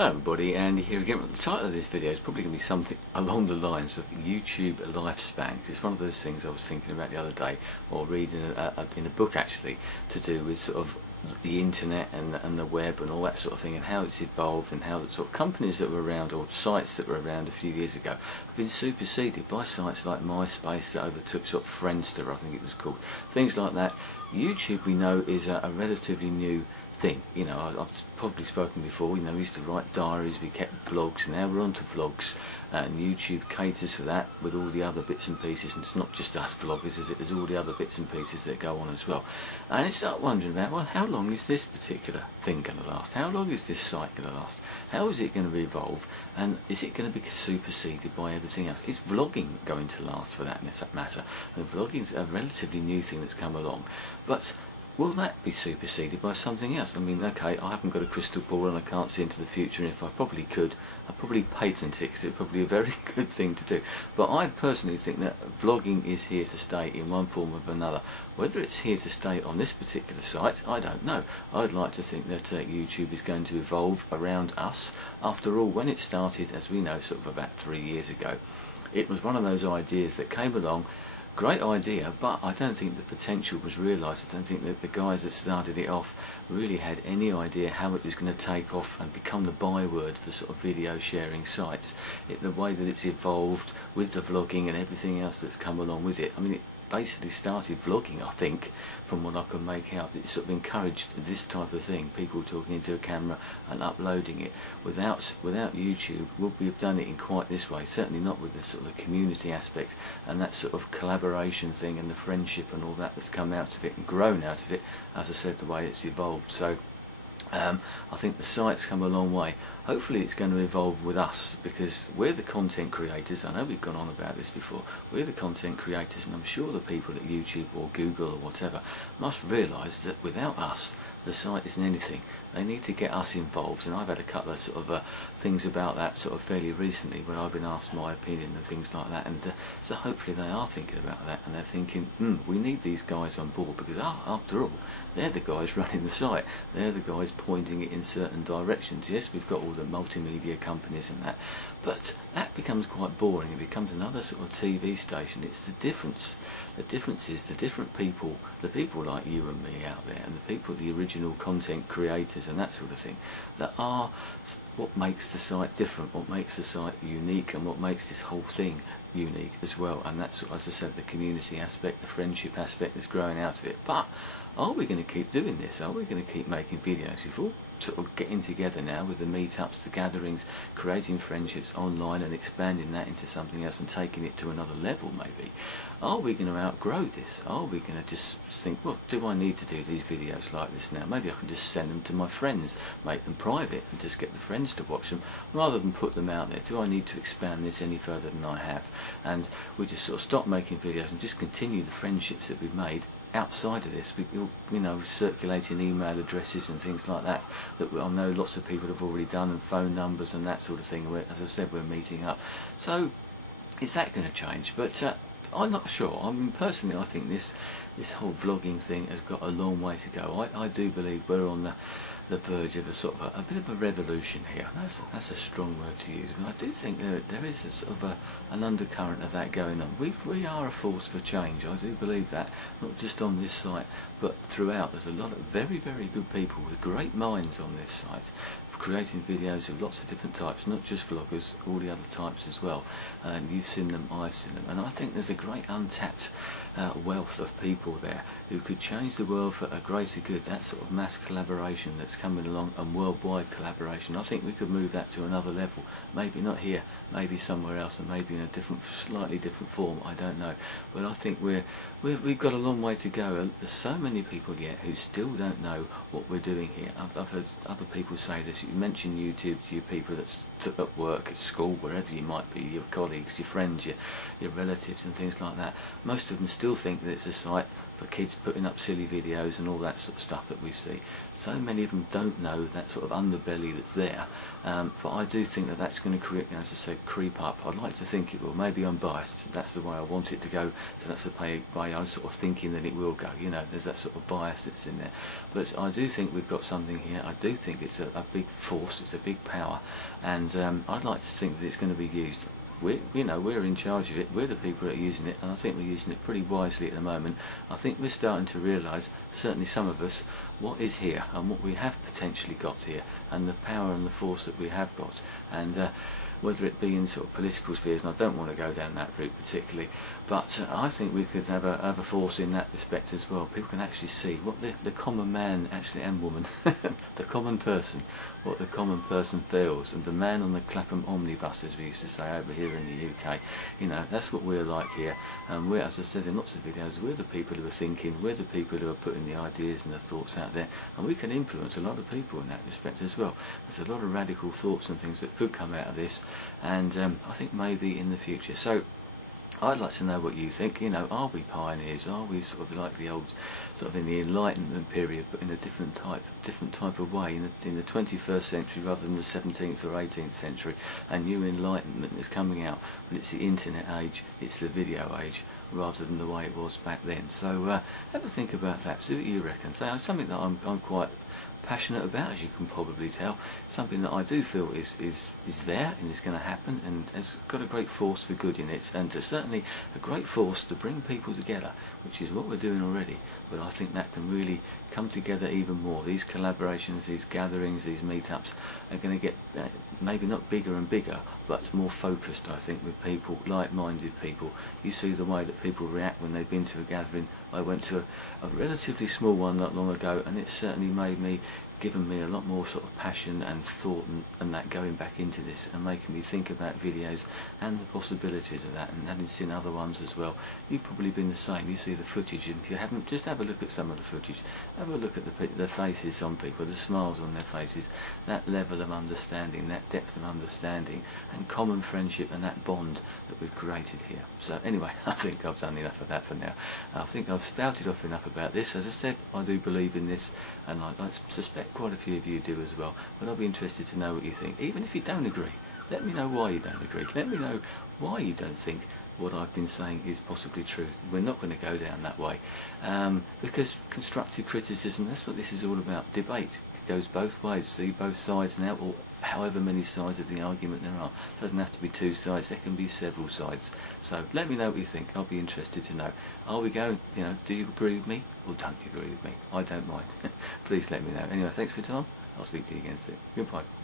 Hello everybody, Andy here again. The title of this video is probably going to be something along the lines of YouTube lifespan. It's one of those things I was thinking about the other day, or reading in a book actually, to do with sort of the internet and the web and all that sort of thing, and how it's evolved, and how the sort of companies that were around, or sites that were around a few years ago, have been superseded by sites like MySpace that overtook sort of Friendster, I think it was called, things like that. YouTube, we know, is a relatively new thing. You know, I've probably spoken before, you know, we used to write diaries, we kept blogs, and now we're on to vlogs, and YouTube caters for that with all the other bits and pieces, and it's not just us vloggers, is it? There's all the other bits and pieces that go on as well. And I start wondering about, well, how long is this particular thing going to last? How long is this site going to last? How is it going to evolve? And is it going to be superseded by everything else? Is vlogging going to last, for that matter? And vlogging's a relatively new thing that's come along, but will that be superseded by something else? I mean, okay, I haven't got a crystal ball and I can't see into the future, and if I probably could, I'd probably patent it, because it's probably a very good thing to do. But I personally think that vlogging is here to stay in one form or another. Whether it's here to stay on this particular site, I don't know. I'd like to think that YouTube is going to evolve around us. After all, when it started, as we know, sort of about 3 years ago, it was one of those ideas that came along. Great idea, but I don't think the potential was realised. I don't think that the guys that started it off really had any idea how it was going to take off and become the byword for sort of video sharing sites. The way that it's evolved with the vlogging and everything else that's come along with it. I mean, it basically started vlogging, I think, from what I can make out. It sort of encouraged this type of thing, people talking into a camera and uploading it. Without YouTube, would we have done it in quite this way? Certainly not with the sort of the community aspect and that sort of collaboration thing and the friendship and all that that's come out of it and grown out of it, as I said, the way it's evolved. So I think the site's come a long way. Hopefully it's going to evolve with us, because we're the content creators. I know we've gone on about this before. We're the content creators, and I'm sure the people at YouTube or Google or whatever must realise that without us, the site isn't anything. They need to get us involved, and I've had a couple of sort of things about that sort of fairly recently, when I've been asked my opinion and things like that, and so hopefully they are thinking about that, and they're thinking, we need these guys on board, because after all, they're the guys running the site, they're the guys pointing it in certain directions. Yes, we've got all the multimedia companies and that, but that becomes quite boring. It becomes another sort of TV station. It's the difference. The difference is the different people, the people like you and me out there, and the people, the original content creators and that sort of thing, that are what makes the site different, what makes the site unique, and what makes this whole thing unique as well. And that's, as I said, the community aspect, the friendship aspect that's growing out of it. But are we going to keep doing this? Are we going to keep making videos? We've all sort of getting together now with the meetups, the gatherings, creating friendships online and expanding that into something else and taking it to another level maybe. Are we going to outgrow this? Are we going to just think, well, do I need to do these videos like this now? Maybe I can just send them to my friends, make them private, and just get the friends to watch them rather than put them out there. Do I need to expand this any further than I have? And we just sort of stop making videos and just continue the friendships that we've made outside of this. You know, circulating email addresses and things like that I know lots of people have already done, and phone numbers and that sort of thing. As I said, we're meeting up. So is that going to change? But I'm not sure. I mean, personally, I think this whole vlogging thing has got a long way to go. I do believe we're on the verge of a sort of a bit of a revolution here. That's a strong word to use, but I do think there is a sort of an undercurrent of that going on. We are a force for change. I do believe that, not just on this site, but throughout. There's a lot of very, very good people with great minds on this site, creating videos of lots of different types, not just vloggers, all the other types as well. And you've seen them, I've seen them, and I think there's a great untapped wealth of people there who could change the world for a greater good. That sort of mass collaboration that's coming along, and worldwide collaboration, I think we could move that to another level. Maybe not here, maybe somewhere else, and maybe in a different, slightly different form, I don't know. But I think we've got a long way to go. There's so many people yet who still don't know what we're doing here. I've heard other people say this. You mention YouTube to your people that's at work, at school, wherever you might be, your colleagues, your friends, your relatives and things like that. Most of them still think that it's a site for kids putting up silly videos and all that sort of stuff that we see. So many of them don't know that sort of underbelly that's there, but I do think that that's going to create, as I said, creep up. I'd like to think it will. Maybe I'm biased. That's the way I want it to go, so that's the way I'm sort of thinking that it will go. You know, there's that sort of bias that's in there. But I do think we've got something here. I do think it's a big force, it's a big power, and I'd like to think that it's going to be used. We're in charge of it, we're the people that are using it, and I think we're using it pretty wisely at the moment. I think we're starting to realise, certainly some of us, what is here and what we have potentially got here, and the power and the force that we have got, and whether it be in sort of political spheres, and I don't want to go down that route particularly, but I think we could have a force in that respect as well. People can actually see what the common man actually, and woman, the common person, what the common person feels, and the man on the Clapham omnibus, as we used to say over here in the UK. You know, that's what we're like here, and we're, as I said in lots of videos, we're the people who are thinking, we're the people who are putting the ideas and the thoughts out there, and we can influence a lot of people in that respect as well. There's a lot of radical thoughts and things that could come out of this, and I think maybe in the future. So I'd like to know what you think. You know, are we pioneers? Are we sort of like the old, sort of in the Enlightenment period, but in a different type of way, in the 21st century rather than the 17th or 18th century? A new Enlightenment is coming out, but it's the internet age, it's the video age, rather than the way it was back then. So have a think about that. See what you reckon. So something that I'm quite passionate about, as you can probably tell, something that I do feel is there and is going to happen, and has got a great force for good in it, and certainly a great force to bring people together, which is what we're doing already, but I think that can really come together even more. These collaborations, these gatherings, these meetups are going to get maybe not bigger and bigger, but more focused, I think, with people, like-minded people. You see the way that people react when they've been to a gathering. I went to a relatively small one not long ago, and it certainly given me a lot more sort of passion and thought and that going back into this, and making me think about videos and the possibilities of that, and having seen other ones as well. You've probably been the same. You see the footage, and if you haven't, just have a look at some of the footage. Have a look at the faces on people, the smiles on their faces, that level of understanding, that depth of understanding and common friendship, and that bond that we've created here. So anyway, I think I've done enough of that for now. I think I've spouted off enough about this. As I said, I do believe in this, and I suspect quite a few of you do as well, but I'll be interested to know what you think. Even if you don't agree, let me know why you don't agree. Let me know why you don't think what I've been saying is possibly true. We're not going to go down that way, because constructive criticism, that's what this is all about. Debate goes both ways. See both sides now, or however many sides of the argument there are. It doesn't have to be two sides, there can be several sides. So let me know what you think. I'll be interested to know. Are we going, do you agree with me or don't you agree with me? I don't mind. Please let me know. Anyway, thanks for your time. I'll speak to you again soon. Goodbye.